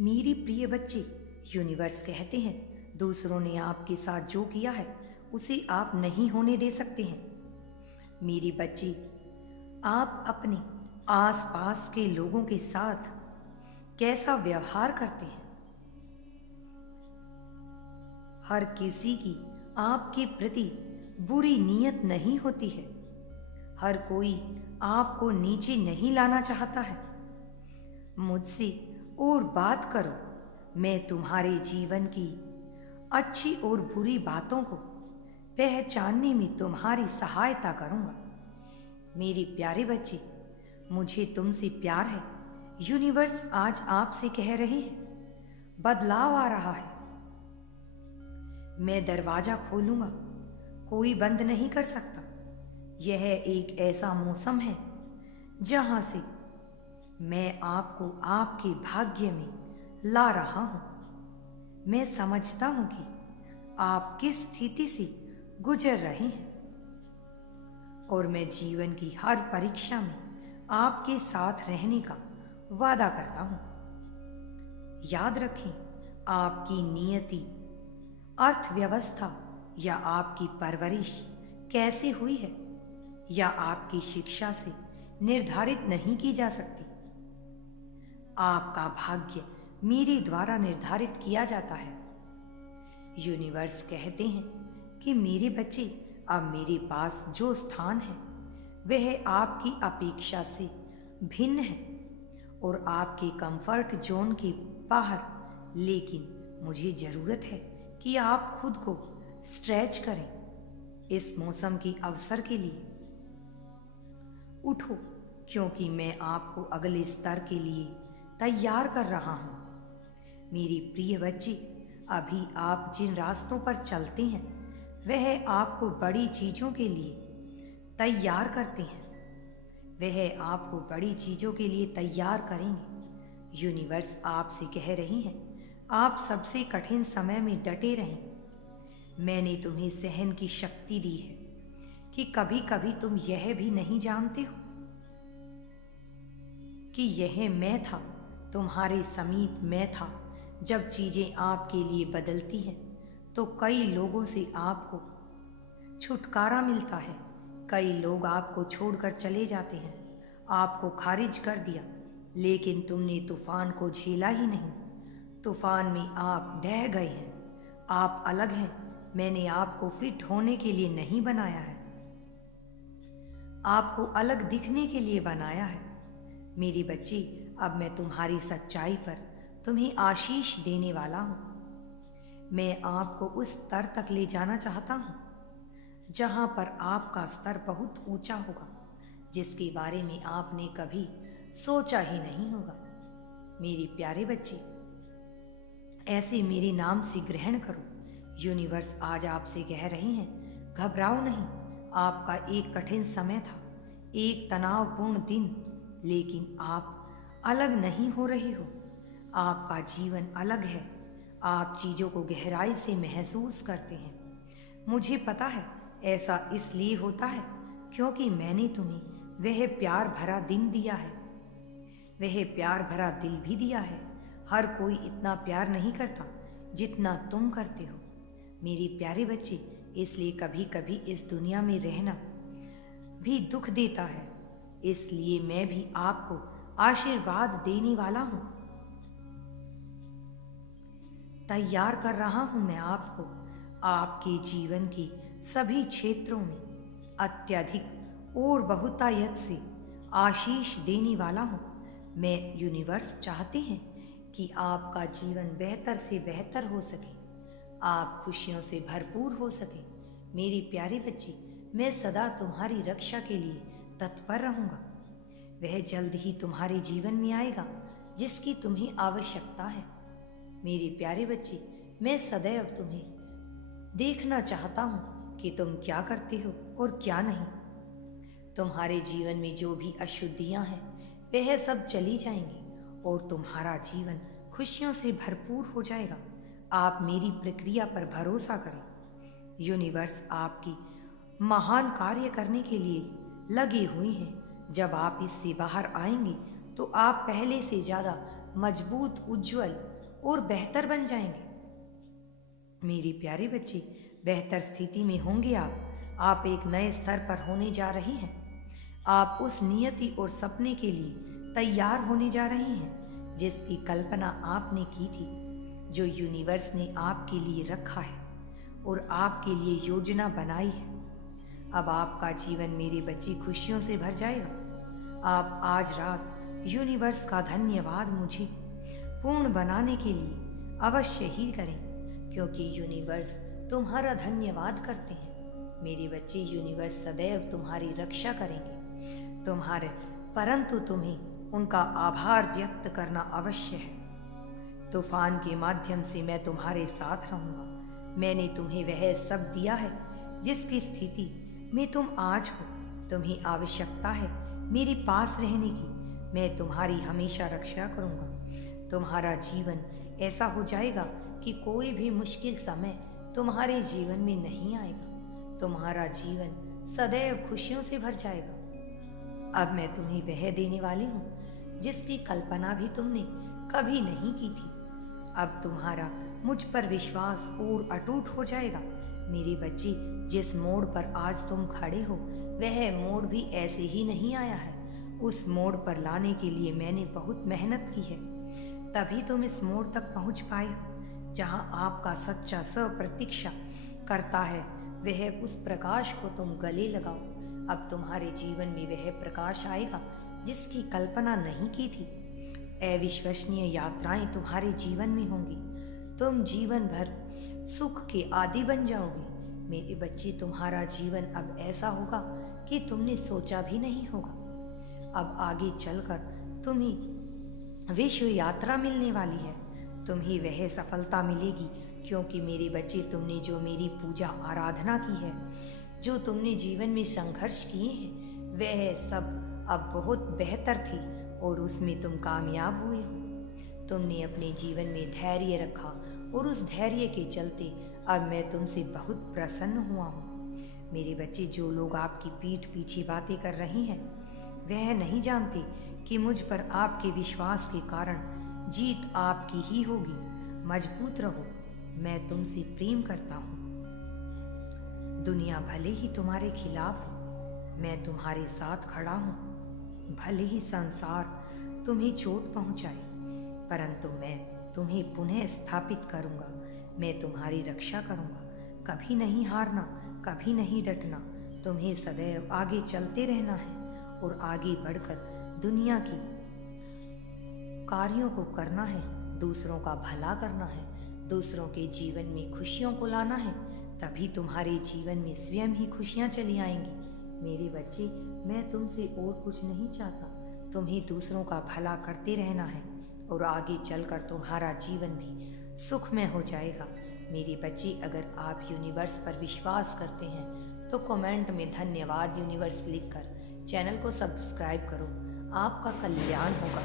मेरी प्रिय बच्चे, यूनिवर्स कहते हैं दूसरों ने आपके साथ जो किया है उसे आप नहीं होने दे सकते हैं। मेरी बच्ची, आप अपने आसपास के लोगों के साथ कैसा व्यवहार करते हैं? हर किसी की आपके प्रति बुरी नीयत नहीं होती है। हर कोई आपको नीचे नहीं लाना चाहता है। मुझसे और बात करो, मैं तुम्हारे जीवन की अच्छी और बुरी बातों को पहचानने में तुम्हारी सहायता करूंगा। मेरे प्यारे बच्चे, मुझे तुमसे प्यार है। यूनिवर्स आज आपसे कह रही है, बदलाव आ रहा है। मैं दरवाजा खोलूंगा, कोई बंद नहीं कर सकता। यह एक ऐसा मौसम है जहां से मैं आपको आपके भाग्य में ला रहा हूं। मैं समझता हूं कि आप किस स्थिति से गुजर रहे हैं और मैं जीवन की हर परीक्षा में आपके साथ रहने का वादा करता हूं। याद रखें, आपकी नियति, अर्थव्यवस्था या आपकी परवरिश कैसे हुई है या आपकी शिक्षा से निर्धारित नहीं की जा सकती। आपका भाग्य मेरे द्वारा निर्धारित किया जाता है। यूनिवर्स कहते हैं कि मेरे बच्चे, अब मेरे पास जो स्थान है वह आपकी अपेक्षा से भिन्न है और आपके कंफर्ट जोन के बाहर, लेकिन मुझे जरूरत है कि आप खुद को स्ट्रेच करें इस मौसम के अवसर के लिए। उठो, क्योंकि मैं आपको अगले स्तर के लिए तैयार कर रहा हूं। मेरी प्रिय बच्चे, अभी आप जिन रास्तों पर चलते हैं वह आपको बड़ी चीजों के लिए तैयार करते हैं। वह आपको बड़ी चीजों के लिए तैयार करेंगे। यूनिवर्स आपसे कह रही है, आप सबसे कठिन समय में डटे रहें। मैंने तुम्हें सहन की शक्ति दी है कि कभी कभी तुम यह भी नहीं जानते हो कि यह मैं था, तुम्हारे समीप मैं था। जब चीजें आपके लिए बदलती हैं तो कई लोगों से आपको छुटकारा मिलता है। कई लोग आपको छोड़कर चले जाते हैं, आपको खारिज कर दिया, लेकिन तुमने तूफान को झेला ही नहीं। तूफान में आप ढह गए हैं। आप अलग हैं। मैंने आपको फिट होने के लिए नहीं बनाया है, आपको अलग दिखने के लिए बनाया है। मेरी बच्ची, अब मैं तुम्हारी सच्चाई पर तुम्हें आशीष देने वाला हूं। मैं आपको उस स्तर तक ले जाना चाहता हूं जहां पर आपका स्तर बहुत ऊंचा होगा, जिसके बारे में आपने कभी सोचा ही नहीं होगा। मेरे प्यारे बच्चे, ऐसे मेरे नाम से ग्रहण करो। यूनिवर्स आज आपसे कह रही हैं, घबराओ नहीं। आपका एक कठिन समय था, एक तनावपूर्ण दिन, लेकिन आप अलग नहीं हो रहे हो। आपका जीवन अलग है। आप चीजों को गहराई से महसूस करते हैं। मुझे पता है, ऐसा इसलिए होता है क्योंकि मैंने तुम्हें वह प्यार भरा दिन दिया है, वह प्यार भरा दिल भी दिया है। हर कोई इतना प्यार नहीं करता जितना तुम करते हो। मेरे प्यारे बच्चे, इसलिए कभी कभी इस दुनिया में रहना भी दुख देता है। इसलिए मैं भी आपको आशीर्वाद देने वाला हूं। तैयार कर रहा हूं मैं आपको आपके जीवन के सभी क्षेत्रों में अत्यधिक और बहुतायत से आशीष देने वाला हूं। मैं यूनिवर्स चाहते हैं कि आपका जीवन बेहतर से बेहतर हो सके, आप खुशियों से भरपूर हो सके। मेरी प्यारी बच्ची, मैं सदा तुम्हारी रक्षा के लिए तत्पर रहूंगा। वह जल्द ही तुम्हारे जीवन में आएगा जिसकी तुम्हें आवश्यकता है। मेरे प्यारे बच्चे, मैं सदैव तुम्हें देखना चाहता हूं कि तुम क्या करते हो और क्या नहीं। तुम्हारे जीवन में जो भी अशुद्धियां हैं वह सब चली जाएंगी और तुम्हारा जीवन खुशियों से भरपूर हो जाएगा। आप मेरी प्रक्रिया पर भरोसा करें। यूनिवर्स आपकी महान कार्य करने के लिए लगे हुए हैं। जब आप इससे बाहर आएंगे तो आप पहले से ज़्यादा मजबूत, उज्जवल और बेहतर बन जाएंगे। मेरी प्यारे बच्चे, बेहतर स्थिति में होंगे आप एक नए स्तर पर होने जा रही हैं। आप उस नियति और सपने के लिए तैयार होने जा रही हैं जिसकी कल्पना आपने की थी, जो यूनिवर्स ने आपके लिए रखा है और आपके लिए योजना बनाई है। अब आपका जीवन मेरे बच्चे खुशियों से भर जाएगा। आप आज रात यूनिवर्स का धन्यवाद मुझे पूर्ण बनाने के लिए अवश्य ही करें, क्योंकि यूनिवर्स तुम्हारा धन्यवाद करते हैं। मेरे बच्चे, यूनिवर्स सदैव तुम्हारी रक्षा करेंगे परंतु तुम्हें उनका आभार व्यक्त करना अवश्य है। तूफान के माध्यम से मैं तुम्हारे साथ रहूंगा। मैंने तुम्हें वह सब दिया है जिसकी स्थिति में तुम आज हो। तुम्हें आवश्यकता है मेरे पास रहने की। मैं तुम्हारी हमेशा रक्षा करूंगा। तुम्हारा जीवन ऐसा हो जाएगा कि कोई भी मुश्किल समय तुम्हारे जीवन में नहीं आएगा। तुम्हारा जीवन सदैव खुशियों से भर जाएगा। अब मैं तुम्हें वह देने वाली हूँ जिसकी कल्पना भी तुमने कभी नहीं की थी। अब तुम्हारा मुझ पर विश्वास और अटूट हो जाएगा। मेरे बच्चे, जिस मोड़ पर आज तुम खड़े हो वह मोड़ भी ऐसे ही नहीं आया है। उस मोड़ पर लाने के लिए मैंने बहुत मेहनत की है, तभी तुम इस मोड़ तक पहुंच पाए हो जहां आपका सच्चा प्रतीक्षा करता है। वह उस प्रकाश को तुम गले लगाओ। अब तुम्हारे जीवन में वह प्रकाश आएगा जिसकी कल्पना नहीं की थी। अविश्वसनीय यात्राएं तुम्हारे जीवन में होंगी। तुम जीवन भर सुख के आदी बन जाओगे। मेरे बच्चे, तुम्हारा जीवन अब ऐसा होगा कि तुमने सोचा भी नहीं होगा। अब आगे चलकर तुम्हें विश्व यात्रा मिलने वाली है। तुम्हें वह सफलता मिलेगी, क्योंकि मेरे बच्चे, तुमने जो मेरी पूजा आराधना की है, जो तुमने जीवन में संघर्ष किए हैं, वह सब अब बहुत बेहतर थी और उसमें तुम कामयाब हुए हो। तुमने अपने जीवन में धैर्य रखा और उस धैर्य के चलते अब मैं तुमसे बहुत प्रसन्न हुआ हूँ। मेरे बच्चे, जो लोग आपकी पीठ पीछे बातें कर रही हैं, वह नहीं जानते कि मुझ पर आपके विश्वास के कारण जीत आपकी ही होगी। मजबूत रहो। मैं तुमसे प्रेम करता हूँ। दुनिया भले ही तुम्हारे खिलाफ हो, मैं तुम्हारे साथ खड़ा हूँ। भले ही संसार तुम्हें चोट पहुँचाए, परंतु मैं तुम्हें पुनः स्थापित करूँगा। मैं तुम्हारी रक्षा करूँगा। कभी नहीं हारना, कभी नहीं डटना। तुम्हें सदैव आगे चलते रहना है और आगे बढ़कर दुनिया की कार्यों को करना है, दूसरों का भला करना है, दूसरों के जीवन में खुशियों को लाना है। तभी तुम्हारे जीवन में स्वयं ही खुशियाँ चली आएंगी। मेरे बच्चे, मैं तुमसे और कुछ नहीं चाहता। तुम्हें दूसरों का भला करते रहना है और आगे चलकर तुम्हारा जीवन भी सुखमय हो जाएगा। मेरे बच्चे, अगर आप यूनिवर्स पर विश्वास करते हैं तो कमेंट में धन्यवाद यूनिवर्स लिखकर चैनल को सब्सक्राइब करो। आपका कल्याण होगा।